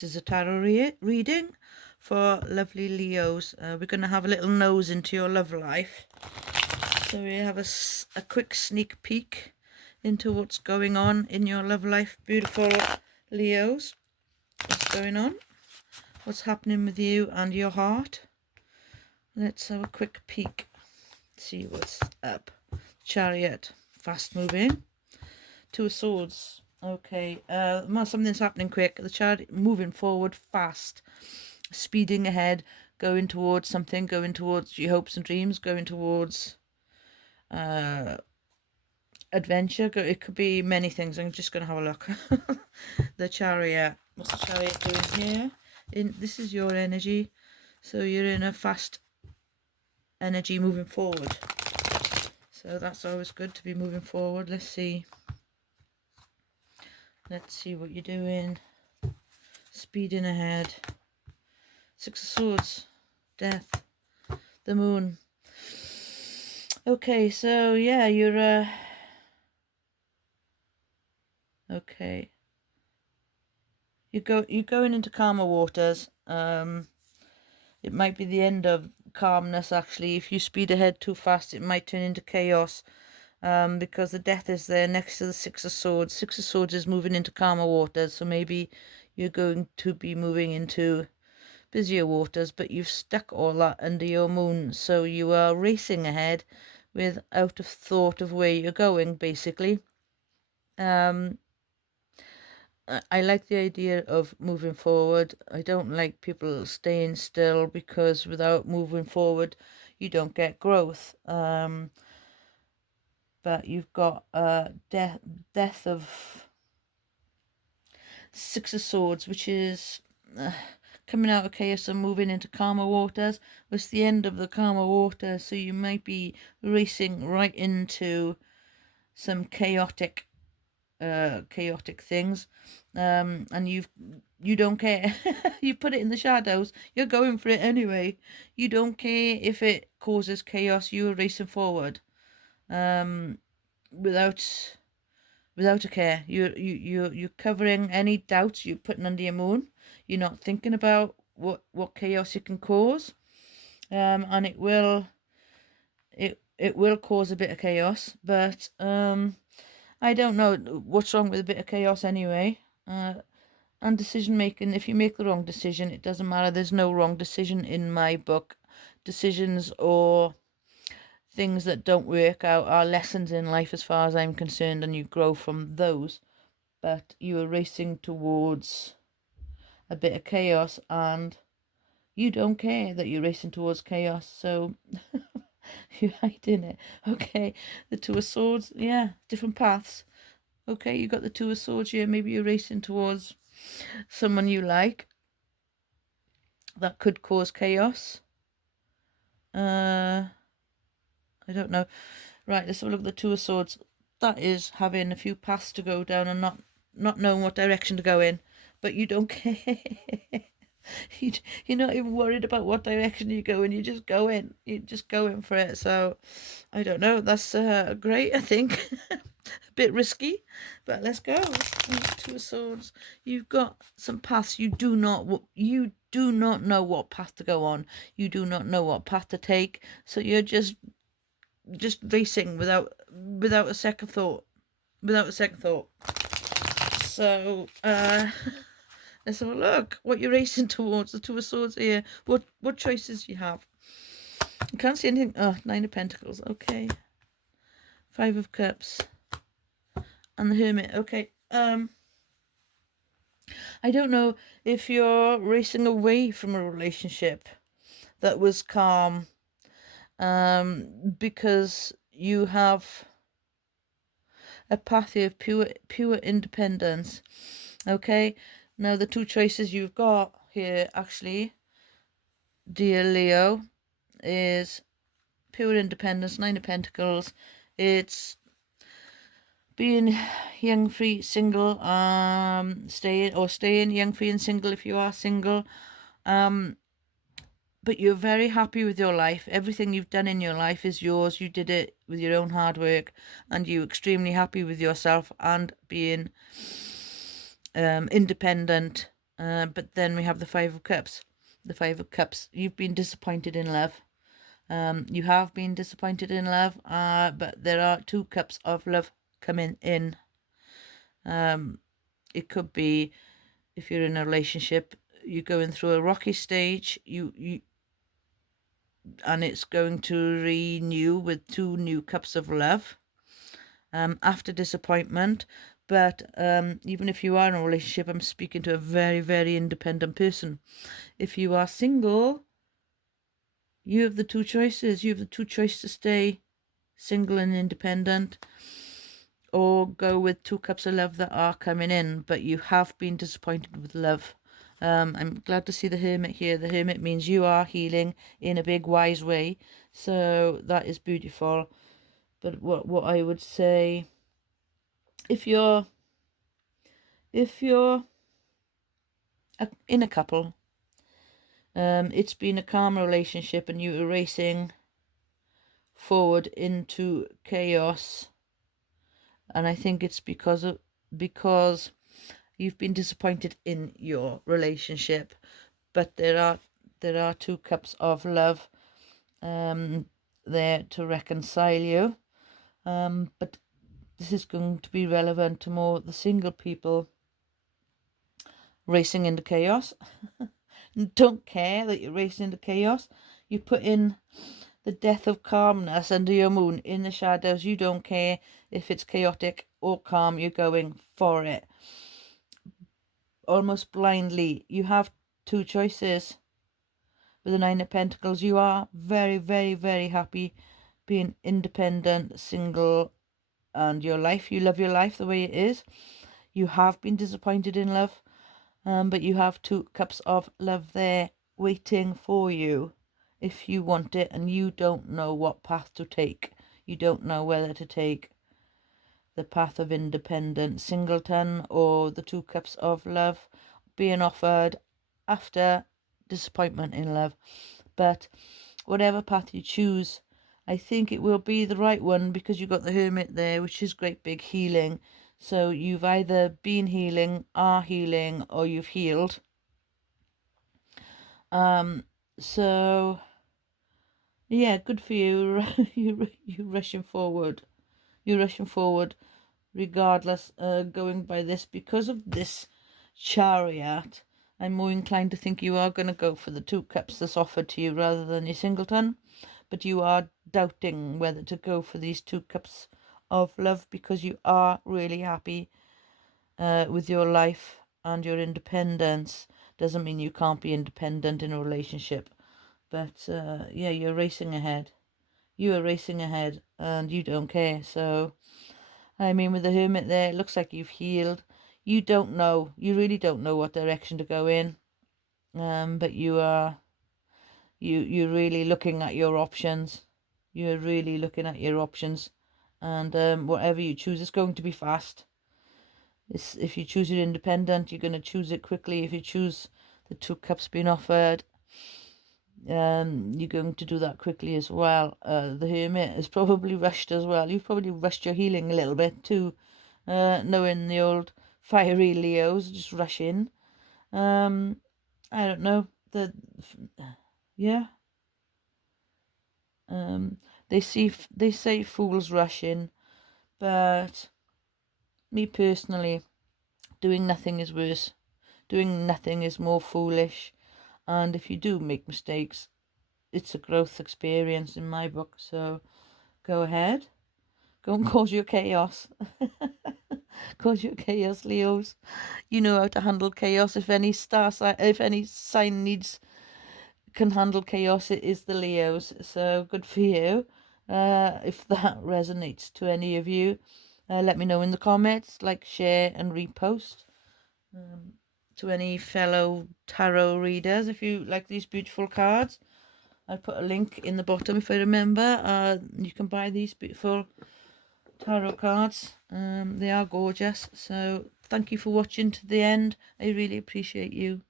This is a tarot reading for lovely Leos. We're going to have a little nose into your love life. So we have a quick sneak peek into what's going on in your love life, beautiful Leos. What's going on? What's happening with you and your heart? Let's have a quick peek. See what's up. Chariot, fast moving. Two of Swords. Okay, something's happening quick. The Chariot moving forward fast, speeding ahead, going towards something, going towards your hopes and dreams, going towards adventure. It could be many things. I'm just going to have a look. The Chariot. What's the Chariot doing here? This is your energy. So you're in a fast energy moving forward. So that's always good to be moving forward. Let's see. Let's see what you're doing. Speeding ahead. Six of Swords. Death. The Moon. Okay, so yeah, you're okay. You're going into calmer waters. It might be the end of calmness actually. If you speed ahead too fast, it might turn into chaos. Because the Death is there next to the Six of Swords. Six of Swords is moving into calmer waters, so maybe you're going to be moving into busier waters, but you've stuck all that under your moon, so you are racing ahead without a thought of where you're going, basically. I like the idea of moving forward. I don't like people staying still, because without moving forward, you don't get growth. But you've got death of Six of Swords, which is coming out of chaos and moving into calmer waters. It's the end of the calmer water, so you might be racing right into some chaotic things, and you don't care. You put it in the shadows, you're going for it anyway. You don't care if it causes chaos. You're racing forward, without a care. You're covering any doubts you're putting under your moon. You're not thinking about what chaos it can cause, and it will cause a bit of chaos, but I don't know what's wrong with a bit of chaos anyway. And decision making, if you make the wrong decision, it doesn't matter. There's no wrong decision in my book. Decisions or things that don't work out are lessons in life as far as I'm concerned, and you grow from those. But you are racing towards a bit of chaos, and you don't care that you're racing towards chaos, so you're hiding it. Okay, the Two of Swords, yeah, different paths. Okay, you got the Two of Swords here. Maybe you're racing towards someone you like. That could cause chaos. I don't know. Right, let's have a look at the Two of Swords. That is having a few paths to go down and not knowing what direction to go in. But you don't care. You're not even worried about what direction you go in. You just go in. You're just going for it. So, I don't know. That's great, I think. A bit risky, but let's go. Two of Swords. You've got some paths. You do not know what path to go on. You do not know what path to take. So you're just racing without a second thought. So let's have a look. What you're racing towards. The Two of Swords here. What choices you have? I can't see anything. Oh, Nine of Pentacles. Okay. Five of Cups. And the Hermit. Okay. I don't know if you're racing away from a relationship that was calm, because you have a path here of pure independence. Okay, now the two choices you've got here, actually, dear Leo, is pure independence. Nine of Pentacles. It's being young, free, single, staying young, free and single if you are single. But you're very happy with your life. Everything you've done in your life is yours. You did it with your own hard work, and you're extremely happy with yourself and being independent. But then we have the Five of Cups. The Five of Cups, you've been disappointed in love. You have been disappointed in love, but there are 2 cups of love coming in. It could be, if you're in a relationship, you're going through a rocky stage, and it's going to renew with 2 new cups of love after disappointment. But even if you are in a relationship, I'm speaking to a very, very independent person. If you are single, you have the 2 choices. You have the 2 choices to stay single and independent, or go with 2 cups of love that are coming in, but you have been disappointed with love. I'm glad to see the Hermit here. The Hermit means you are healing in a big, wise way. So that is beautiful. But what I would say, if you're in a couple, it's been a calm relationship and you are racing forward into chaos, and I think it's because you've been disappointed in your relationship. But there are 2 cups of love there to reconcile you. But this is going to be relevant to more the single people racing into chaos. Don't care that you're racing into chaos. You put in the death of calmness under your moon in the shadows. You don't care if it's chaotic or calm. You're going for it. Almost blindly. You have 2 choices. With the 9 of Pentacles, you are very, very, very happy being independent, single, and your life. You love your life the way it is. You have been disappointed in love, but you have 2 cups of love there waiting for you if you want it, and you don't know what path to take. You don't know whether to take the path of independent singleton or the 2 cups of love being offered after disappointment in love. But whatever path you choose, I think it will be the right one, because you've got the Hermit there, which is great big healing. So you've either been healing, are healing, or you've healed. So yeah, good for you. You're rushing forward. You're rushing forward regardless, going by this. Because of this Chariot, I'm more inclined to think you are going to go for the 2 cups that's offered to you rather than your singleton. But you are doubting whether to go for these 2 cups of love, because you are really happy with your life and your independence. Doesn't mean you can't be independent in a relationship. But yeah, you're racing ahead. You are racing ahead and you don't care. So, I mean, with the Hermit there, it looks like you've healed. You don't know. You really don't know what direction to go in. But you're really looking at your options. You're really looking at your options. And whatever you choose, it's going to be fast. If you choose your independent, you're going to choose it quickly. If you choose the 2 cups being offered, you're going to do that quickly as well. The Hermit is probably rushed as well. You've probably rushed your healing a little bit too, knowing the old fiery Leos just rush in. I don't know. Yeah. They say fools rush in, but me personally, doing nothing is worse. Doing nothing is more foolish. And if you do make mistakes, it's a growth experience in my book. So go ahead. Go and cause your chaos. Cause your chaos, Leos. You know how to handle chaos. If any sign can handle chaos, it is the Leos. So good for you. If that resonates to any of you, let me know in the comments. Like, share, and repost. To any fellow tarot readers, if you like these beautiful cards, I put a link in the bottom if I remember. You can buy these beautiful tarot cards. They are gorgeous. So thank you for watching to the end. I really appreciate you.